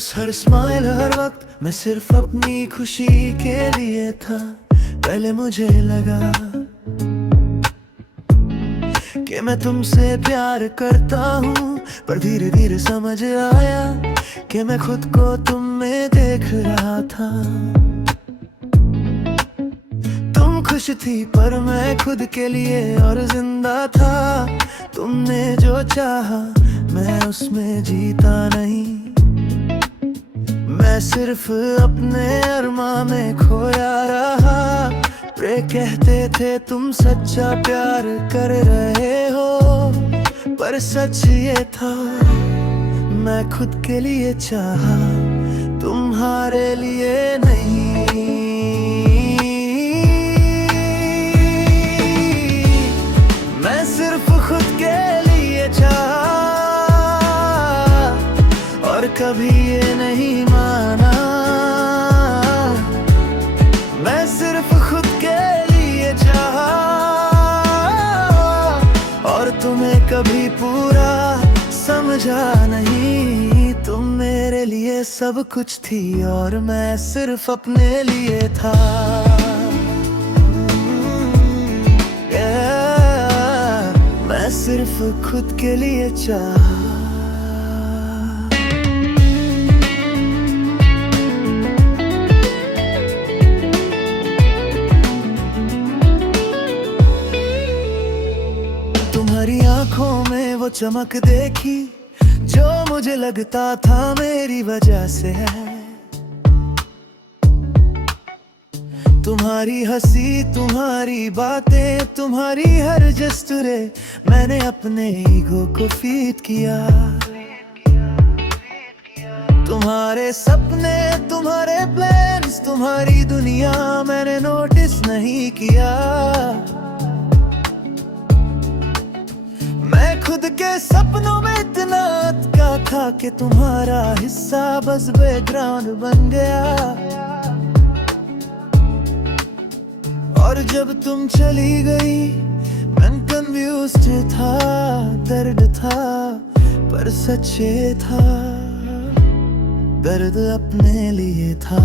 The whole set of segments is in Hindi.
मोव्स हर स्माइल हर वक्त मैं सिर्फ अपनी खुशी के लिए था। पहले मुझे लगा कि मैं तुमसे प्यार करता हूँ, पर धीरे धीरे समझ आया कि मैं खुद को तुम में देख रहा था। तुम खुश थी पर मैं खुद के लिए और जिंदा था। तुमने जो चाहा मैं उसमें जीता नहीं, मैं सिर्फ अपने अरमा में खोया रहा। प्रे कहते थे तुम सच्चा प्यार कर रहे हो, पर सच ये था मैं खुद के लिए चाहा, तुम्हारे लिए नहीं। मैं सिर्फ खुद के लिए चाहा और कभी ये नहीं माना। मैं सिर्फ खुद के लिए चाहा और तुम्हें कभी पूरा समझा नहीं। तुम मेरे लिए सब कुछ थी और मैं सिर्फ अपने लिए था। मैं सिर्फ खुद के लिए चाहा। तुम्हारी आंखों में वो चमक देखी जो मुझे लगता था मेरी वजह से है। तुम्हारी हंसी, तुम्हारी बातें, तुम्हारी हर जस्तुरे मैंने अपने ईगो को फीड किया। तुम्हारे सपने, तुम्हारे प्लान्स, तुम्हारी दुनिया मैंने नोटिस नहीं किया। मैं खुद के सपनों में इतना अटका था कि तुम्हारा हिस्सा बस बैकग्राउंड बन गया। और जब तुम चली गई मैं कंफ्यूज्ड था, दर्द था पर सच्चे था, दर्द अपने लिए था,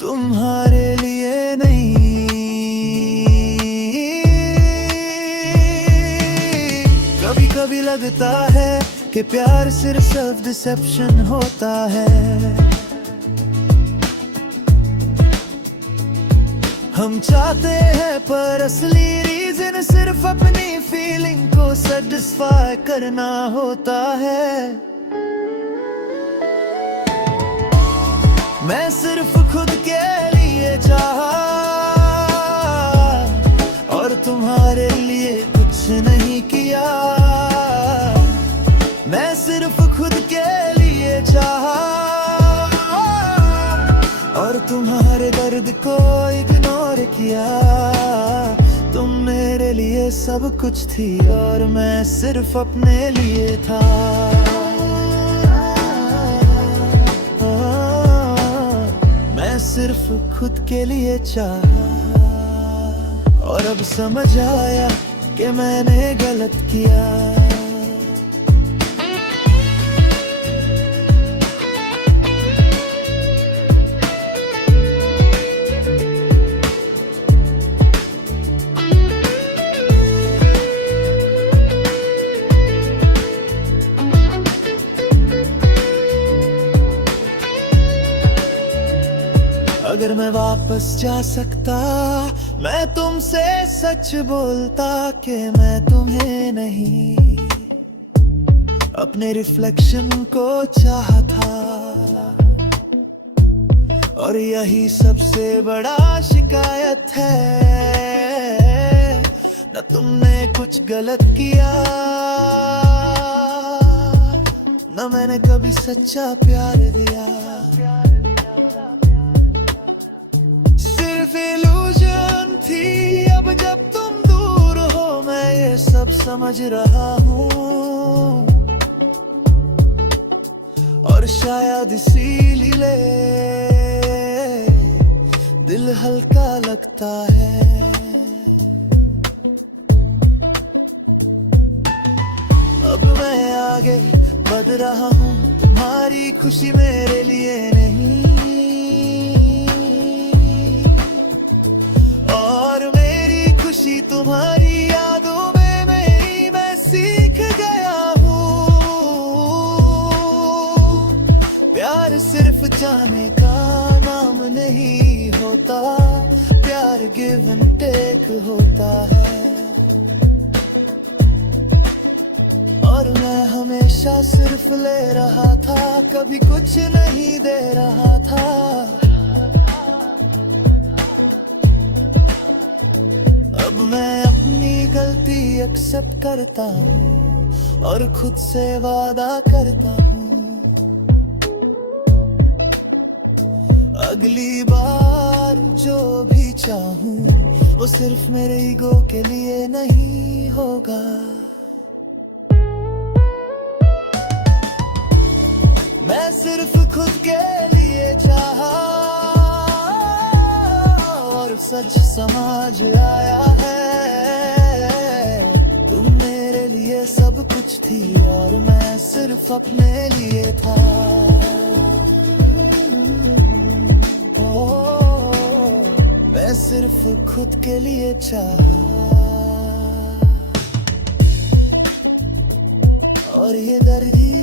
तुम्हारे लिए नहीं। कभी कभी लगता है कि प्यार सिर्फ सेल्फ डिसेप्शन होता है। हम चाहते हैं पर असली रीजन सिर्फ अपनी फीलिंग को सेटिस्फाई करना होता है। मैं सिर्फ खुद के लिए चाहा और तुम्हारे लिए कुछ नहीं किया। मैं सिर्फ खुद के लिए चाहा और तुम्हारे दर्द को इग्नोर किया। तुम मेरे लिए सब कुछ थी और मैं सिर्फ अपने लिए था। मैं सिर्फ खुद के लिए चाहा और अब समझ आया कि मैंने गलत किया। अगर मैं वापस जा सकता मैं तुमसे सच बोलता कि मैं तुम्हें नहीं अपने रिफ्लेक्शन को चाहा था। और यही सबसे बड़ा शिकायत है, न तुमने कुछ गलत किया न मैंने कभी सच्चा प्यार दिया। सिर्फ इल्यूजन थी, अब जब तुम दूर हो मैं ये सब समझ रहा हूँ। और शायद इसीलिए दिल हल्का लगता है। अब मैं आगे बद रहा हूँ तुम्हारी खुशी मेरे लिए नहीं, और मेरी खुशी तुम्हारी यादों में मेरी मैं सीख गया हूँ। प्यार सिर्फ चाहने का नाम नहीं होता, प्यार गिव एंड टेक होता है। और मैं हमेशा सिर्फ ले रहा था, कभी कुछ नहीं दे रहा था। अब मैं अपनी गलती एक्सेप्ट करता हूँ और खुद से वादा करता हूँ, अगली बार जो भी चाहूँ वो सिर्फ मेरे ईगो के लिए नहीं होगा। मैं सिर्फ खुद के लिए चाहा और सच समझ आया है। तुम मेरे लिए सब कुछ थी और मैं सिर्फ अपने लिए था। मैं सिर्फ खुद के लिए चाहा और ये दर्द ही